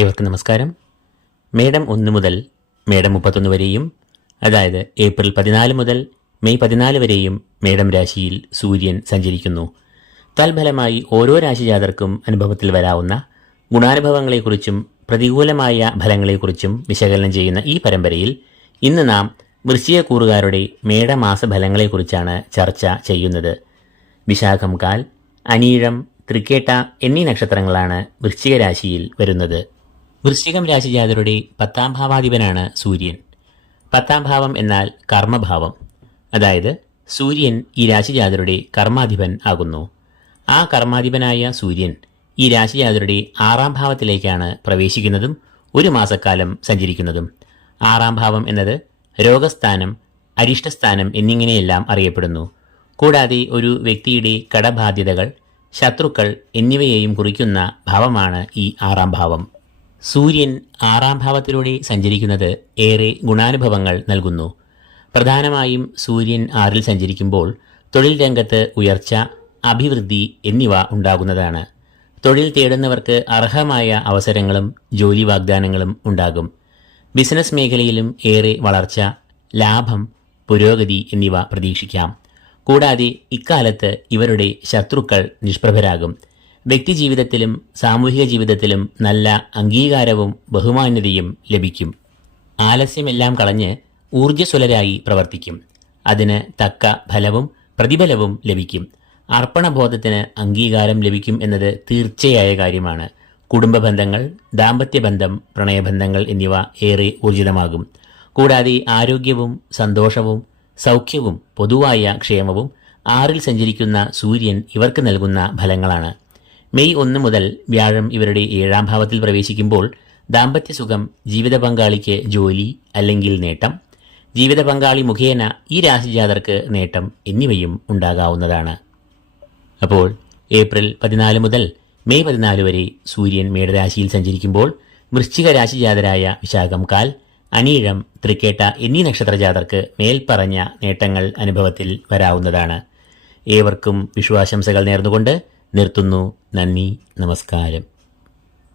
ഏവർക്കും നമസ്കാരം. മേടം 1 മുതൽ മേടം 31 വരെയും, അതായത് ഏപ്രിൽ 14 മുതൽ മെയ് 14 വരെയും മേടം രാശിയിൽ സൂര്യൻ സഞ്ചരിക്കുന്നു. തൽഫലമായി ഓരോ രാശിജാതർക്കും അനുഭവത്തിൽ വരാവുന്ന ഗുണാനുഭവങ്ങളെക്കുറിച്ചും പ്രതികൂലമായ ഫലങ്ങളെക്കുറിച്ചും വിശകലനം ചെയ്യുന്ന ഈ പരമ്പരയിൽ ഇന്ന് നാം വൃശ്ചികക്കൂറുകാരുടെ മേടമാസ ഫലങ്ങളെക്കുറിച്ചാണ് ചർച്ച ചെയ്യുന്നത്. വിശാഖം കാൽ, അനീഴം, തൃക്കേട്ട എന്നീ നക്ഷത്രങ്ങളാണ് വൃശ്ചിക രാശിയിൽ വരുന്നത്. വൃശ്ചികം രാശിജാതരുടെ 10ാം ഭാവാധിപനാണ് സൂര്യൻ. 10ാം ഭാവം എന്നാൽ കർമ്മഭാവം, അതായത് സൂര്യൻ ഈ രാശിജാതരുടെ കർമാധിപൻ ആകുന്നു. ആ കർമാധിപനായ സൂര്യൻ ഈ രാശിജാതരുടെ 6ാം ഭാവത്തിലേക്കാണ് പ്രവേശിക്കുന്നതും 1 മാസക്കാലം സഞ്ചരിക്കുന്നതും. 6ാം ഭാവം എന്നത് രോഗസ്ഥാനം, അരിഷ്ടസ്ഥാനം എന്നിങ്ങനെയെല്ലാം അറിയപ്പെടുന്നു. കൂടാതെ ഒരു വ്യക്തിയുടെ കടബാധ്യതകൾ, ശത്രുക്കൾ എന്നിവയെയും കുറിക്കുന്ന ഭാവമാണ് ഈ 6ാം ഭാവം. സൂര്യൻ 6ാം ഭാവത്തിലൂടെ സഞ്ചരിക്കുന്നത് ഏറെ ഗുണാനുഭവങ്ങൾ നൽകുന്നു. പ്രധാനമായും സൂര്യൻ 6ൽ സഞ്ചരിക്കുമ്പോൾ തൊഴിൽ രംഗത്ത് ഉയർച്ച, അഭിവൃദ്ധി എന്നിവ ഉണ്ടാകുന്നതാണ്. തൊഴിൽ തേടുന്നവർക്ക് അർഹമായ അവസരങ്ങളും ജോലി വാഗ്ദാനങ്ങളും ഉണ്ടാകും. ബിസിനസ് മേഖലയിലും ഏറെ വളർച്ച, ലാഭം, പുരോഗതി എന്നിവ പ്രതീക്ഷിക്കാം. കൂടാതെ ഇക്കാലത്ത് ഇവരുടെ ശത്രുക്കൾ നിഷ്പ്രഭരാകും. വ്യക്തിജീവിതത്തിലും സാമൂഹിക ജീവിതത്തിലും നല്ല അംഗീകാരവും ബഹുമാന്യതയും ലഭിക്കും. ആലസ്യമെല്ലാം കളഞ്ഞ് ഊർജ്ജസ്വലരായി പ്രവർത്തിക്കും. അതിന് തക്ക ഫലവും പ്രതിഫലവും ലഭിക്കും. അർപ്പണബോധത്തിന് അംഗീകാരം ലഭിക്കും എന്നത് തീർച്ചയായ കാര്യമാണ്. കുടുംബ ബന്ധങ്ങൾ, ദാമ്പത്യബന്ധം, പ്രണയബന്ധങ്ങൾ എന്നിവ ഏറെ ഊർജിതമാകും. കൂടാതെ ആരോഗ്യവും സന്തോഷവും സൗഖ്യവും പൊതുവായ ക്ഷേമവും 6ൽ സഞ്ചരിക്കുന്ന സൂര്യൻ ഇവർക്ക് നൽകുന്ന ഫലങ്ങളാണ്. മെയ് 1 മുതൽ വ്യാഴം ഇവരുടെ 7ാം ഭാവത്തിൽ പ്രവേശിക്കുമ്പോൾ ദാമ്പത്യസുഖം, ജീവിത പങ്കാളിക്ക് ജോലി അല്ലെങ്കിൽ നേട്ടം, ജീവിത പങ്കാളി മുഖേന ഈ രാശിജാതർക്ക് നേട്ടം എന്നിവയും ഉണ്ടാകാവുന്നതാണ്. അപ്പോൾ ഏപ്രിൽ 14 മുതൽ മെയ് 14 വരെ സൂര്യൻ മേടരാശിയിൽ സഞ്ചരിക്കുമ്പോൾ വൃശ്ചിക രാശിജാതരായ വിശാഖം കാൽ, അനീഴം, തൃക്കേട്ട എന്നീ നക്ഷത്രജാതർക്ക് മേൽപ്പറഞ്ഞ നേട്ടങ്ങൾ അനുഭവത്തിൽ വരാവുന്നതാണ്. ഏവർക്കും വിശ്വാശംസകൾ നേർന്നുകൊണ്ട് നിർത്തുന്നു. നന്ദി, നമസ്കാരം.